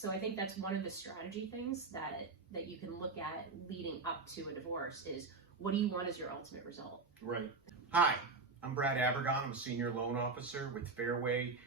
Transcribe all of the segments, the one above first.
So I think that's one of the strategy things that you can look at leading up to a divorce is, what do you want as your ultimate result? Right. Hi, I'm Brad Avergon. I'm a senior loan officer with Fairway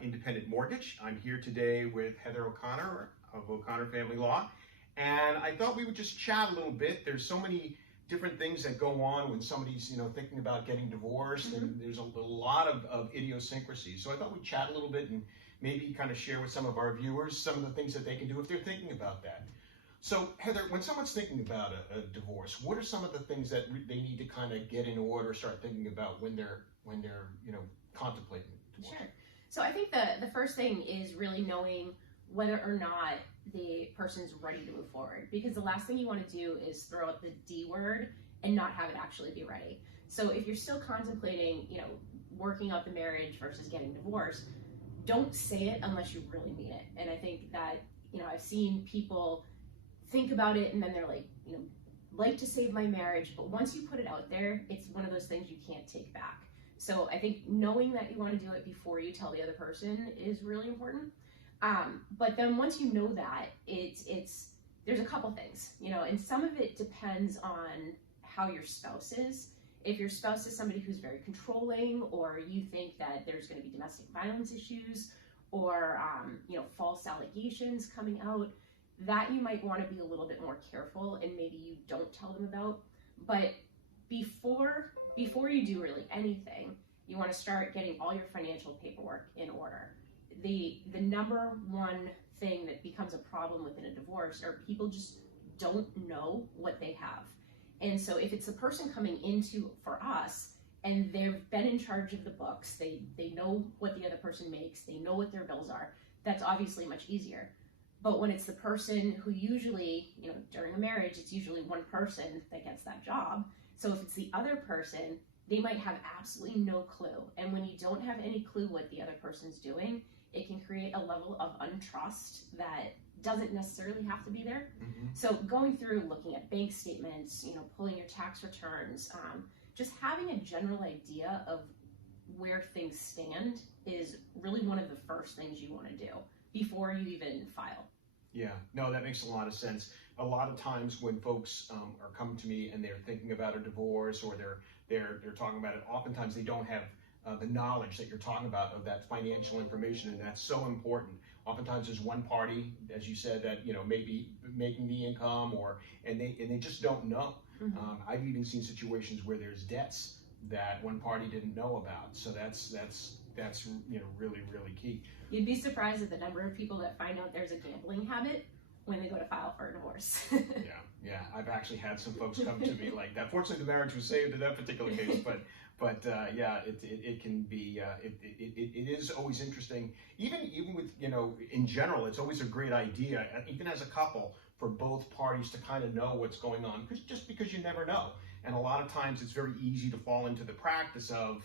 Independent Mortgage. I'm here today with Heather O'Connor of O'Connor Family Law, and I thought we would just chat a little bit. There's so many different things that go on when somebody's thinking about getting divorced, and there's a lot of idiosyncrasies. So I thought we'd chat a little bit and maybe kind of share with some of our viewers some of the things that they can do if they're thinking about that. So Heather, when someone's thinking about a divorce, what are some of the things that they need to kind of get in order, start thinking about when they're contemplating divorce? Sure. So I think the first thing is really knowing whether or not the person's ready to move forward, because the last thing you want to do is throw out the D word and not have it actually be ready. So if you're still contemplating, working out the marriage versus getting divorced, don't say it unless you really mean it. And I think that, I've seen people think about it and then they're like to save my marriage, but once you put it out there, it's one of those things you can't take back. So I think knowing that you want to do it before you tell the other person is really important. But then once you know that, there's a couple things, and some of it depends on how your spouse is. If your spouse is somebody who's very controlling, or you think that there's going to be domestic violence issues, or false allegations coming out, that you might want to be a little bit more careful and maybe you don't tell them about. But before you do really anything, you want to start getting all your financial paperwork in order. The number one thing that becomes a problem within a divorce are people just don't know what they have. And so if it's the person coming into for us and they've been in charge of the books, they know what the other person makes, they know what their bills are, that's obviously much easier. But when it's the person who usually, during a marriage, it's usually one person that gets that job. So if it's the other person, they might have absolutely no clue. And when you don't have any clue what the other person's doing, it can create a level of untrust that doesn't necessarily have to be there. Mm-hmm. So going through, looking at bank statements, pulling your tax returns, just having a general idea of where things stand is really one of the first things you want to do before you even file. Yeah, no, that makes a lot of sense. A lot of times when folks are coming to me and they're thinking about a divorce, or they're talking about it, oftentimes they don't have the knowledge that you're talking about of that financial information, and that's so important. Oftentimes there's one party, as you said, that maybe making the income, and they just don't know. Mm-hmm. I've even seen situations where there's debts that one party didn't know about. So that's really, really key. You'd be surprised at the number of people that find out there's a gambling habit when they go to file for a divorce. Yeah. I've actually had some folks come to me like that. Fortunately, the marriage was saved in that particular case, but it can be. It is always interesting. Even with in general, it's always a great idea, even as a couple, for both parties to kind of know what's going on, because you never know. And a lot of times it's very easy to fall into the practice of,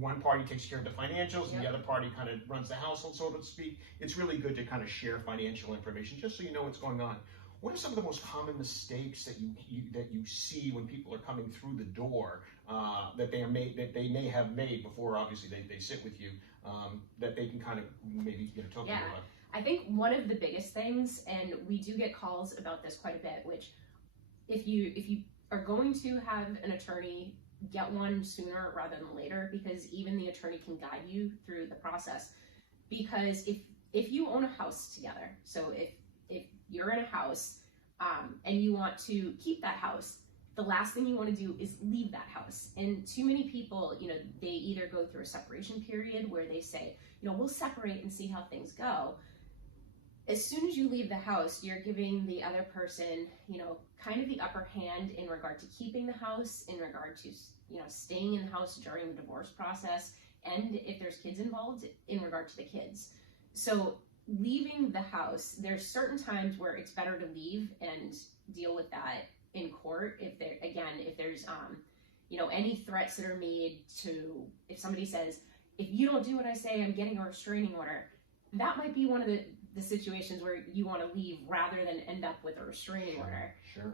one party takes care of the financials and the other party kind of runs the household, so to speak. It's really good to kind of share financial information just so you know what's going on. What are some of the most common mistakes that you see when people are coming through the door that they may have made before, obviously they sit with you, that they can kind of maybe talk to you about? I think one of the biggest things, and we do get calls about this quite a bit, which if you are going to have an attorney, get one sooner rather than later, because even the attorney can guide you through the process. Because if you own a house together, so if you're in a house and you want to keep that house, the last thing you want to do is leave that house. And too many people, they either go through a separation period where they say, we'll separate and see how things go. As soon as you leave the house, you're giving the other person, kind of the upper hand in regard to keeping the house, in regard to, staying in the house during the divorce process, and if there's kids involved, in regard to the kids. So leaving the house, there's certain times where it's better to leave and deal with that in court. If there's any threats that are made to, if somebody says, if you don't do what I say, I'm getting a restraining order, that might be one of the situations where you want to leave rather than end up with a restraining order. Sure.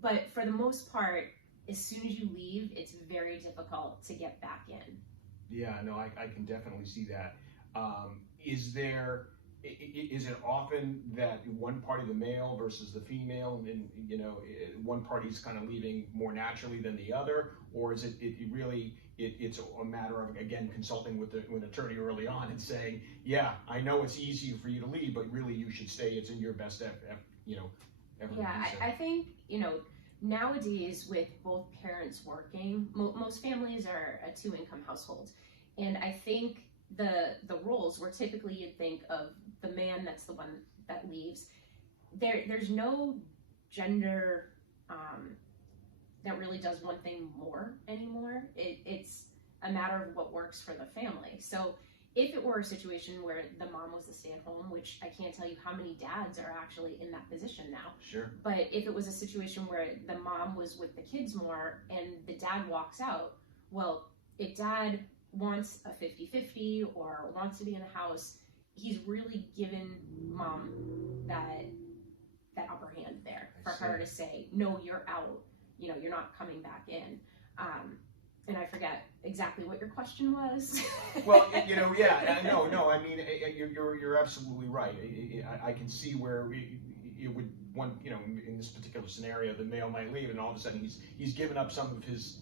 But for the most part, as soon as you leave, it's very difficult to get back in. Yeah, no, I can definitely see that. Is there is it often that one party, the male versus the female, and one party's kind of leaving more naturally than the other, or is it's a matter of, again, consulting with an attorney early on and saying, yeah, I know it's easier for you to leave, but really you should stay. It's in your best effort. Yeah, I think nowadays with both parents working, most families are a 2-income household, and I think the roles where typically you'd think of the man that's the one that leaves, there's no gender that really does one thing more anymore. It's a matter of what works for the family. So if it were a situation where the mom was the stay-at-home, which I can't tell you how many dads are actually in that position now. Sure. But if it was a situation where the mom was with the kids more and the dad walks out, well, if dad wants a 50-50 or wants to be in the house, he's really given mom that upper hand there for her to say, no, you're out, you're not coming back in. And I forget exactly what your question was. Well, no, I mean, you're absolutely right. I can see where it would in this particular scenario, the male might leave, and all of a sudden he's given up some of his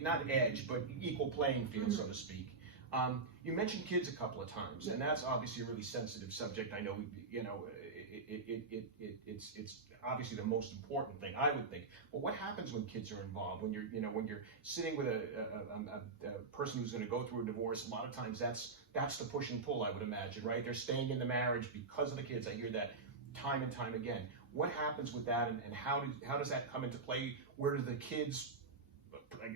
not edge, but equal playing field, so to speak. You mentioned kids a couple of times, and that's obviously a really sensitive subject. I know, it's obviously the most important thing, I would think. But what happens when kids are involved? When you're sitting with a person who's going to go through a divorce, a lot of times that's the push and pull, I would imagine, right? They're staying in the marriage because of the kids. I hear that time and time again. What happens with that, and how does that come into play? Where do the kids,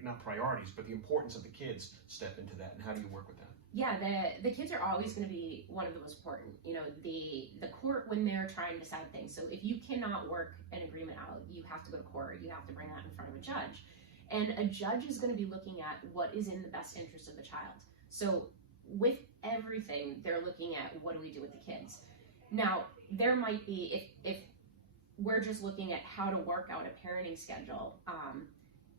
not priorities, but the importance of the kids step into that, and how do you work with that? Yeah, the kids are always going to be one of the most important. The court, when they're trying to decide things. So if you cannot work an agreement out, you have to go to court. You have to bring that in front of a judge. And a judge is going to be looking at what is in the best interest of the child. So with everything, they're looking at what do we do with the kids. Now, there might be, if we're just looking at how to work out a parenting schedule,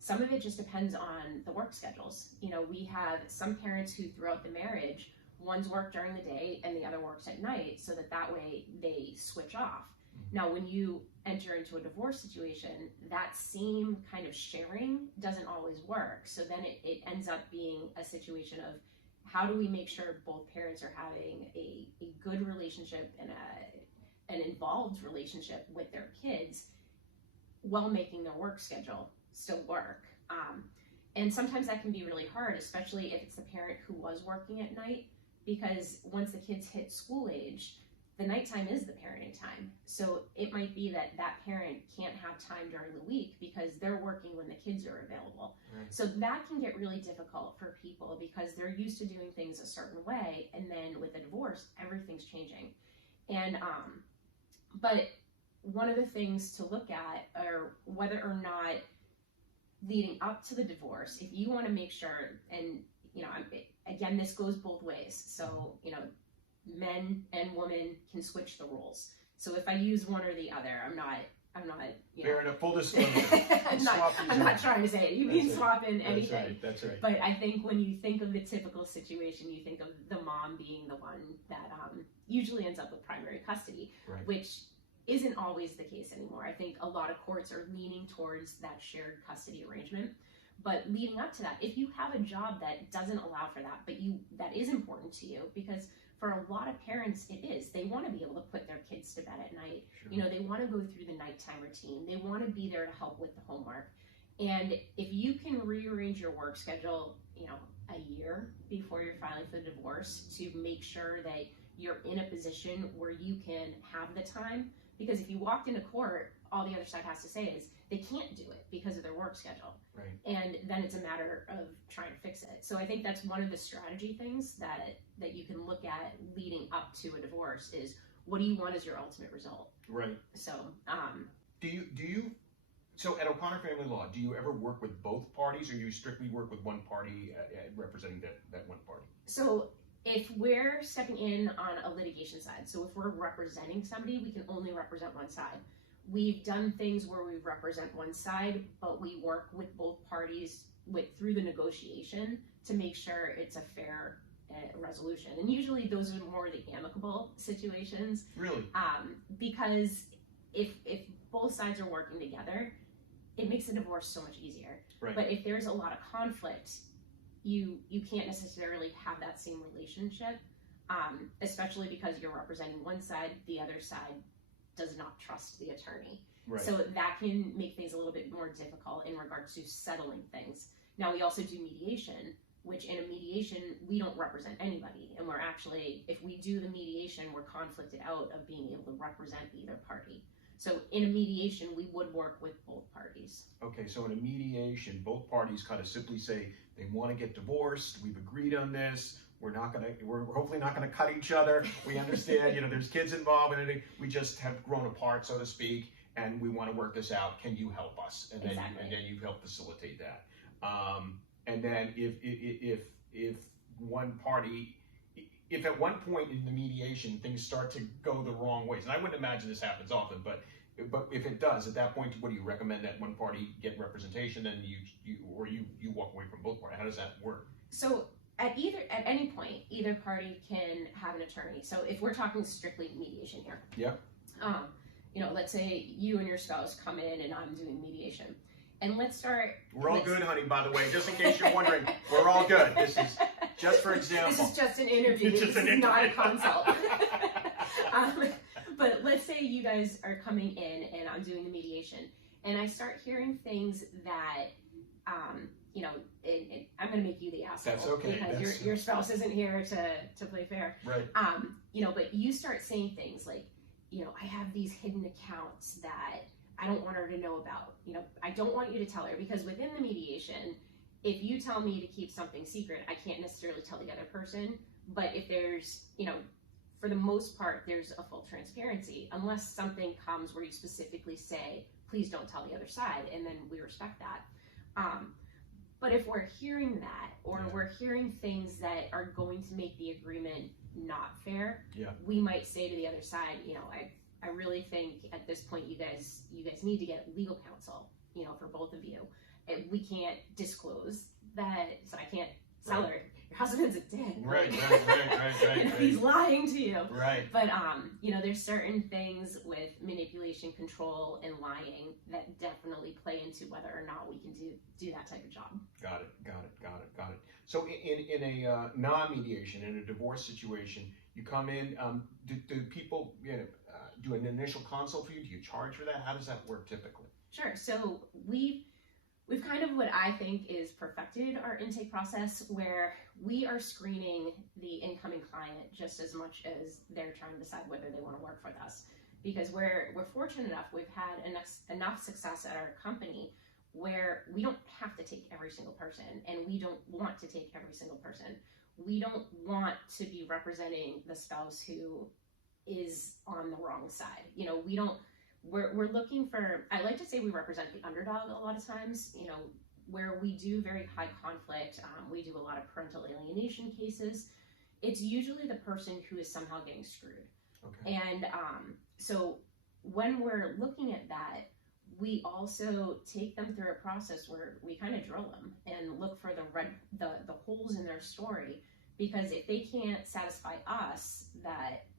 some of it just depends on the work schedules. We have some parents who throughout the marriage, one's work during the day and the other works at night, so that way they switch off. Now, when you enter into a divorce situation, that same kind of sharing doesn't always work. So then it ends up being a situation of how do we make sure both parents are having a good relationship and an involved relationship with their kids while making their work schedule still work. And sometimes that can be really hard, especially if it's the parent who was working at night, because once the kids hit school age, the nighttime is the parenting time. So it might be that parent can't have time during the week because they're working when the kids are available. Right. So that can get really difficult for people because they're used to doing things a certain way, and then with a divorce, everything's changing. And but one of the things to look at are whether or not leading up to the divorce, if you want to make sure, and again, this goes both ways. So men and women can switch the roles. So if I use one or the other, I'm not Fair enough, full disclosure. I'm not trying to say it. You can swap in anything. That's right. But I think when you think of the typical situation, you think of the mom being the one that usually ends up with primary custody, right, which isn't always the case anymore. I think a lot of courts are leaning towards that shared custody arrangement. But leading up to that, if you have a job that doesn't allow for that, but that is important to you, because for a lot of parents it is. They want to be able to put their kids to bed at night. Sure. They want to go through the nighttime routine. They want to be there to help with the homework. And if you can rearrange your work schedule, a year before you're filing for the divorce to make sure that you're in a position where you can have the time. Because if you walked into court, all the other side has to say is they can't do it because of their work schedule. Right. And then it's a matter of trying to fix it. So I think that's one of the strategy things that you can look at leading up to a divorce is, what do you want as your ultimate result? Right. So so at O'Connor Family Law, do you ever work with both parties, or do you strictly work with one party representing that one party? So if we're stepping in on a litigation side, so if we're representing somebody, we can only represent one side. We've done things where we represent one side, but we work with both parties through the negotiation to make sure it's a fair a resolution. And usually those are more the amicable situations. Really? Because if both sides are working together, it makes a divorce so much easier. Right. But if there's a lot of conflict, you can't necessarily have that same relationship, especially because you're representing one side, the other side does not trust the attorney. Right. So that can make things a little bit more difficult in regards to settling things. Now, we also do mediation, which in a mediation, we don't represent anybody. And we're actually, if we do the mediation, we're conflicted out of being able to represent either party. So in a mediation, we would work with both parties. Okay, so in a mediation, both parties kind of simply say they want to get divorced. We've agreed on this. We're hopefully not gonna cut each other. We understand, there's kids involved and everything. We just have grown apart, so to speak, and we want to work this out. Can you help us? And then Exactly. and then you help facilitate that. And then if one party, if at one point in the mediation things start to go the wrong ways, and I wouldn't imagine this happens often, but if it does, at that point, what do you recommend that one party get representation and you walk away from both parties? How does that work? So at any point, either party can have an attorney. So if we're talking strictly mediation here, let's say you and your spouse come in and I'm doing mediation. And let's start. We're all good, honey, by the way, just in case you're wondering. We're all good. This is just for example. This is just an interview. This is not a consult. But let's say you guys are coming in and I'm doing the mediation. And I start hearing things that, I'm going to make you the asshole. That's okay. Because your spouse isn't here to play fair. Right. But you start saying things like, I have these hidden accounts that I don't want her to know about. I don't want you to tell her, because within the mediation, if you tell me to keep something secret, I can't necessarily tell the other person. But if there's, for the most part, there's a full transparency, unless something comes where you specifically say, please don't tell the other side, and then we respect that. But if we're hearing that, or we're hearing things that are going to make the agreement not fair, we might say to the other side, I really think at this point you guys need to get legal counsel, for both of you. And we can't disclose that, so I can't tell her your husband's a dick. Right. He's lying to you. Right. But there's certain things with manipulation, control, and lying that definitely play into whether or not we can do that type of job. Got it. So in a non-mediation, in a divorce situation, you come in, do people do an initial consult for you? Do you charge for that? How does that work typically? Sure. So we've kind of, what I think is, perfected our intake process, where we are screening the incoming client just as much as they're trying to decide whether they want to work with us. Because we're fortunate enough, we've had enough success at our company where we don't have to take every single person, and we don't want to take every single person. We don't want to be representing the spouse who is on the wrong side. We're looking for, I like to say we represent the underdog a lot of times, where we do very high conflict. We do a lot of parental alienation cases. It's usually the person who is somehow getting screwed. Okay. And so when we're looking at that, we also take them through a process where we kind of drill them and look for the holes in their story, because if they can't satisfy us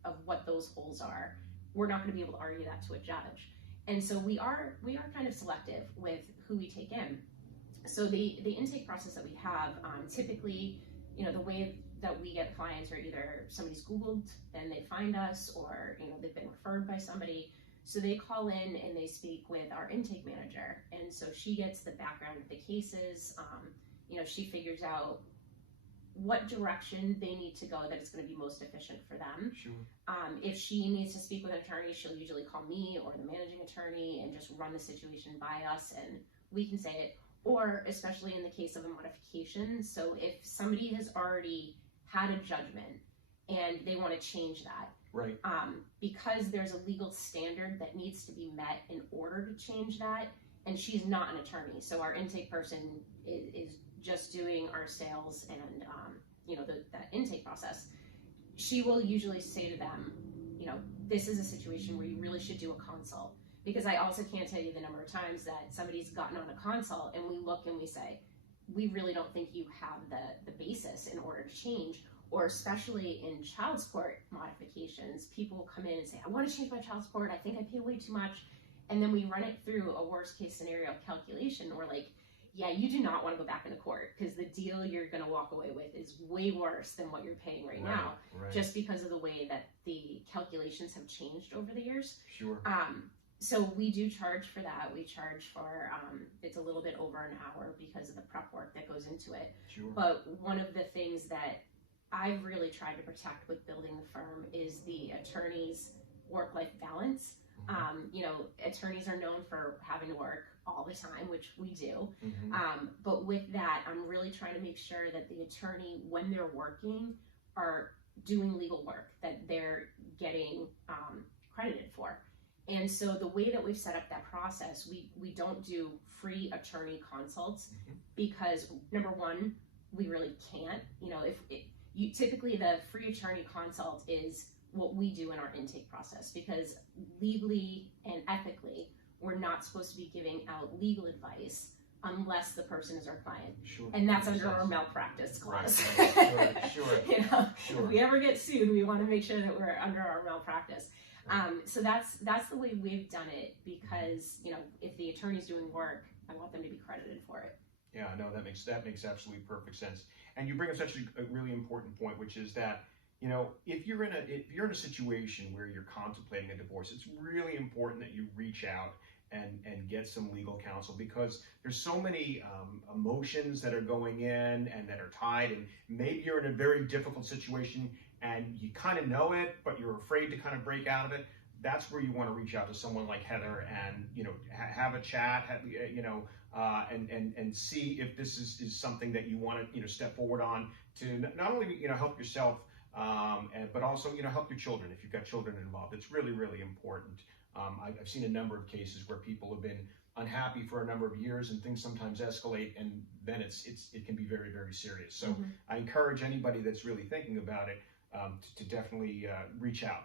of what those holes are, we're not going to be able to argue that to a judge. And so we are kind of selective with who we take in. So the intake process that we have, typically, the way that we get clients are either somebody's Googled and they find us, or they've been referred by somebody. So they call in and they speak with our intake manager, and so she gets the background of the cases. She figures out what direction they need to go that it's going to be most efficient for them. Sure. If she needs to speak with an attorney, she'll usually call me or the managing attorney and just run the situation by us, and we can say it. Or especially in the case of a modification, so if somebody has already had a judgment and they want to change that, right? Because there's a legal standard that needs to be met in order to change that, and she's not an attorney, so our intake person is just doing our sales and that intake process. She will usually say to them, this is a situation where you really should do a consult, because I also can't tell you the number of times that somebody's gotten on a consult and we look and we say, we really don't think you have the basis in order to change, or especially in child support modifications, people will come in and say, I want to change my child support, I think I pay way too much. And then we run it through a worst case scenario calculation. We're like, yeah, you do not want to go back into court because the deal you're going to walk away with is way worse than what you're paying right now, just because of the way that the calculations have changed over the years. Sure. So we do charge for that. We charge for, it's a little bit over an hour because of the prep work that goes into it. Sure. But one of the things that I've really tried to protect with building the firm is the attorney's work-life balance. You know, attorneys are known for having to work all the time, which we do. But with that, I'm really trying to make sure that the attorney, when they're working, are doing legal work that they're getting credited for. And so the way that we've set up that process, we don't do free attorney consults because, number one, we really can't. You know, typically the free attorney consult is what we do in our intake process, because legally and ethically, we're not supposed to be giving out legal advice unless the person is our client. Sure. And that's under our malpractice clause. Sure. You know, if we ever get sued, we want to make sure that we're under our malpractice. So that's the way we've done it, because, you know, if the attorney's doing work, I want them to be credited for it. Yeah, no, that makes absolutely perfect sense. And you bring up such a really important point, which is that, you know, if you're in a situation where you're contemplating a divorce, it's really important that you reach out and get some legal counsel, because there's so many emotions that are going in and that are tied, and maybe you're in a very difficult situation and you kind of know it, but you're afraid to kind of break out of it. That's where you want to reach out to someone like Heather and, you know, have a chat, and see if this is something that you want to, you know, step forward on to not only, you know, help yourself, but also, you know, help your children if you've got children involved. It's really, really important. I've seen a number of cases where people have been unhappy for a number of years, and things sometimes escalate, and then it can be very, very serious. So I encourage anybody that's really thinking about it to definitely reach out.